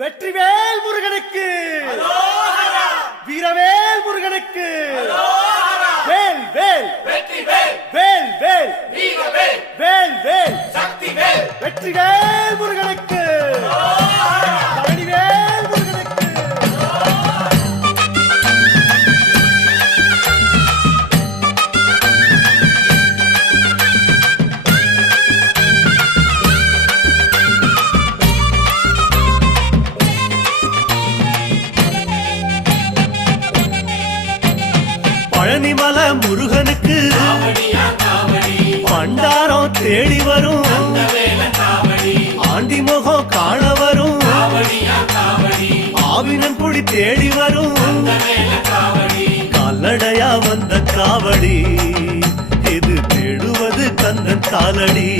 வெற்றிவேல் முருகனுக்கு, வீரவேல் முருகனுக்கு, வேல் வேல் வேல் வேல் வேல் வேல் வெற்றிவேல் முருகனுக்கு, பழனிவேல் முருகனுக்கு. பழனிமல முருகனுக்கு பண்டாரம் தேடி வரும், ஆண்டி முகம் காண வரும், ஆவினன் குடி தேடி வரும், கால்நடையா வந்த காவடி இது தேடுவது கந்தன் காலடி.